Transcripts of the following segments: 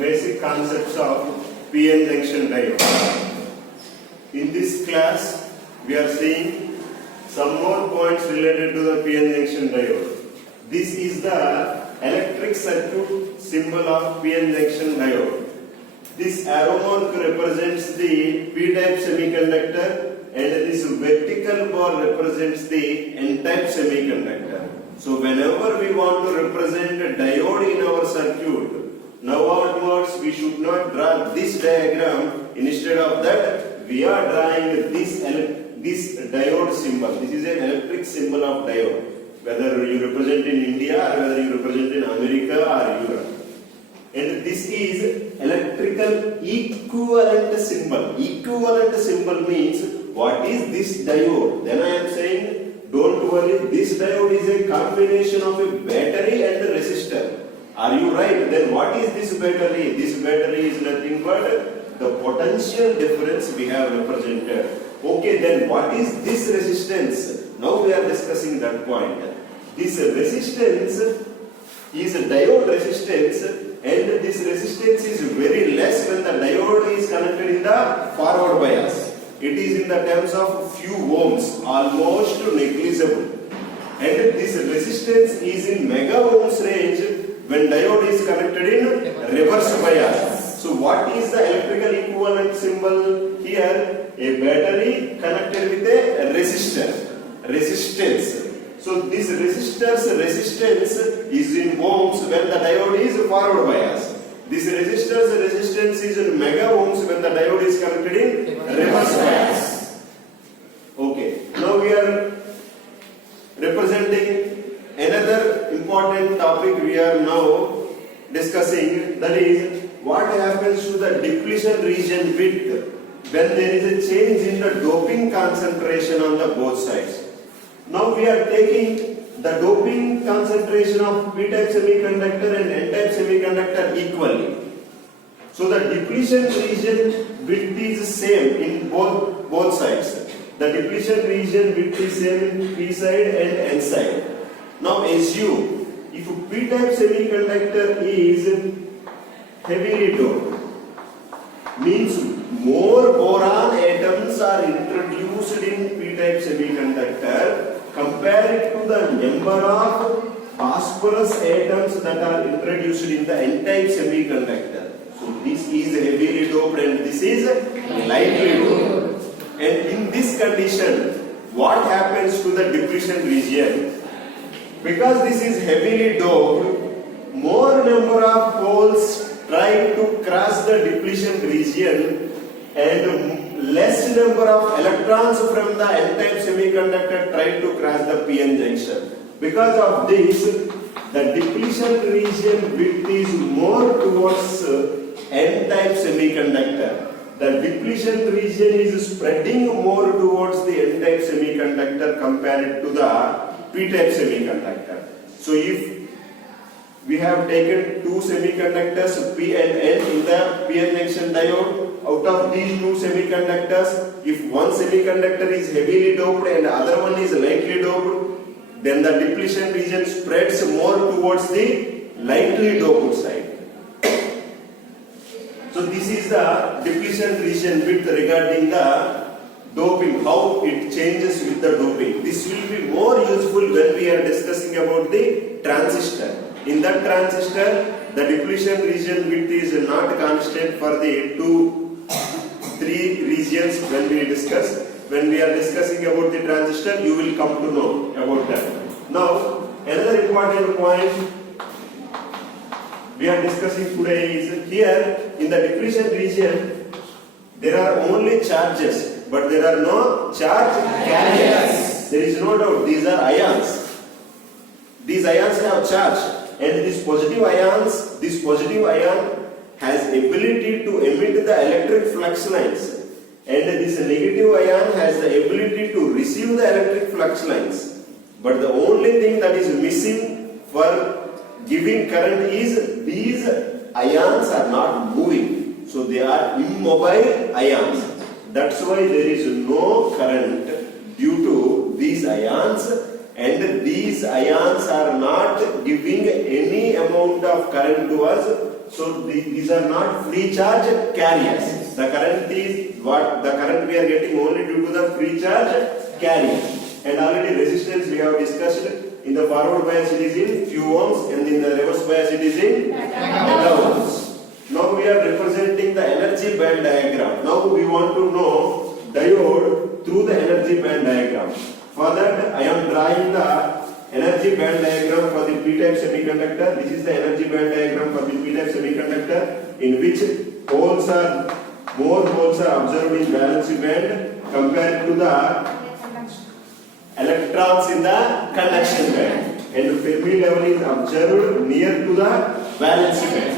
basic concepts of PN junction diode. In this class, we are seeing some more points related to the PN junction diode. This is the electric circuit symbol of PN junction diode. This arrow mark represents the P-type semiconductor and this vertical bar represents the N-type semiconductor. So whenever we want to represent a diode in our circuit, now onwards we should not draw this diagram. Instead of that, we are drawing this diode symbol. This is an electric symbol of diode. Whether you represent in India or whether you represent in America or Europe. And this is electrical equivalent symbol. Equivalent symbol means what is this diode? Then I am saying, don't worry, this diode is a combination of a battery and a resistor. Are you right? Then what is this battery? This battery is nothing but the potential difference we have represented. Okay, then what is this resistance? Now we are discussing that point. This resistance is a diode resistance, and this resistance is very less when the diode is connected in the forward bias. It is in the terms of few ohms, almost negligible. And this resistance is in mega ohms range when diode is connected in reverse bias. So what is the electrical equivalent symbol here? A battery connected with a resistor. Resistance. So this resistor's resistance is in ohms when the diode is forward bias. This resistor's resistance is in mega ohms when the diode is connected in reverse bias. Okay. Now we are representing another important topic we are now discussing, that is what happens to the depletion region width when there is a change in the doping concentration on the both sides. Now we are taking the doping concentration of P-type semiconductor and N-type semiconductor equally. So the depletion region width is same in both sides. The depletion region width is same in P side and N side. Now assume if P-type semiconductor is heavily doped, means more boron atoms are introduced in P-type semiconductor compared to the number of phosphorus atoms that are introduced in the N-type semiconductor. So this is heavily doped and this is lightly doped. And in this condition, what happens to the depletion region? Because this is heavily doped, more number of holes try to cross the depletion region and less number of electrons from the N-type semiconductor try to cross the PN junction. Because of this, the depletion region width is more towards N-type semiconductor. The depletion region is spreading more towards the N-type semiconductor compared to the P-type semiconductor. So if we have taken two semiconductors P and N in the PN junction diode. Out of these two semiconductors, if one semiconductor is heavily doped and the other one is lightly doped, then the depletion region spreads more towards the lightly doped side. So this is the depletion region width regarding the doping, how it changes with the doping. This will be more useful when we are discussing about the transistor. In that transistor, the depletion region width is not constant for the 3 regions when we discuss. When we are discussing about the transistor, you will come to know about that. Now, another important point we are discussing today is here in the depletion region, there are only charges, but there are no charge carriers. There is no doubt, these are ions. These ions have charge. And this positive ion has ability to emit the electric flux lines, and this negative ion has the ability to receive the electric flux lines. But the only thing that is missing for giving current is these ions are not moving, so they are immobile ions. That's why there is no current due to these ions and these ions are not giving any amount of current to us. So these are not free charge carriers. The current is what the current we are getting only due to the free charge carrier. And already resistance we have discussed. In the forward bias it is in few ohms, and in the reverse bias it is in megaohms. Now we are representing the energy band diagram. Now we want to know diode through the energy band diagram. For that I am drawing the energy band diagram for the p-type semiconductor. This is the energy band diagram for the p-type semiconductor, in which more holes are observed in valence band compared to the electrons in the conduction band, and Fermi level is observed near to the valence band.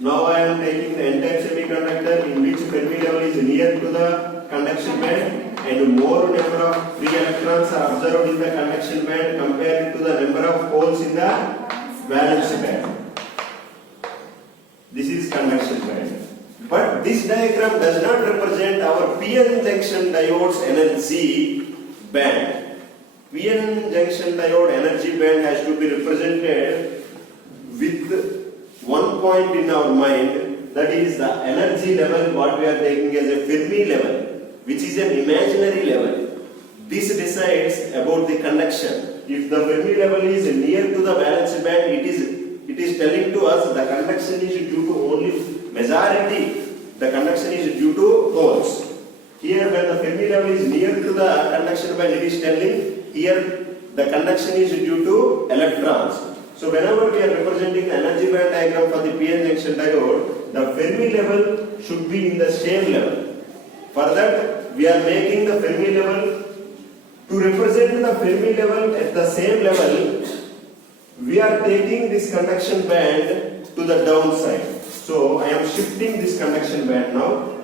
Now I am taking the n-type semiconductor, in which Fermi level is near to the conduction band, and more number of free electrons are observed in the conduction band compared to the number of holes in the valence band. This is conduction band. But this diagram does not represent our PN junction diode's energy band. PN junction diode energy band has to be represented with one point in our mind, that is the energy level what we are taking as a Fermi level, which is an imaginary level. This decides about the conduction. If the Fermi level is near to the valence band, it is telling to us the conduction is due to only majority. The conduction is due to holes. Here when the Fermi level is near to the conduction band, it is telling here the conduction is due to electrons. So whenever we are representing the energy band diagram for the PN junction diode, the Fermi level should be in the same level. For that we are making the Fermi level, to represent the Fermi level at the same level, we are taking this conduction band to the downside. So I am shifting this conduction band now.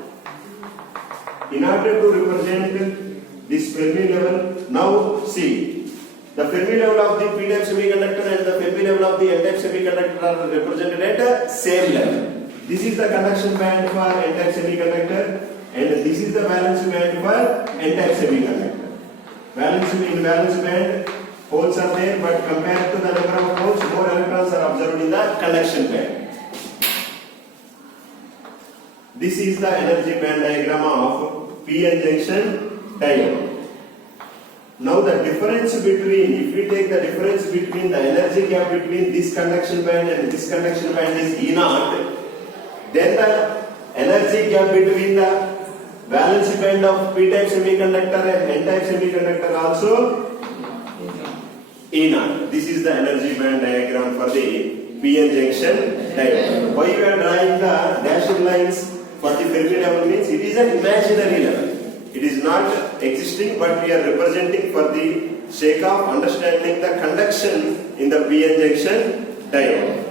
In order to represent this Fermi level, now see, the Fermi level of the p-type semiconductor and the Fermi level of the n-type semiconductor are represented at the same level. This is the conduction band for n-type semiconductor, and this is the valence band for n-type semiconductor. In valence band, holes are there, but compared to the number of holes, more electrons are observed in the conduction band. This is the energy band diagram of PN junction diode. Now the difference between, if we take the difference between the energy gap between this conduction band and this conduction band is E0, then the energy gap between the valence band of p-type semiconductor and n-type semiconductor also E0. This is the energy band diagram for the PN junction diode. Why we are drawing the dashed lines for the Fermi level means it is an imaginary level. It is not existing, but we are representing for the sake of understanding the conduction in the PN junction diode.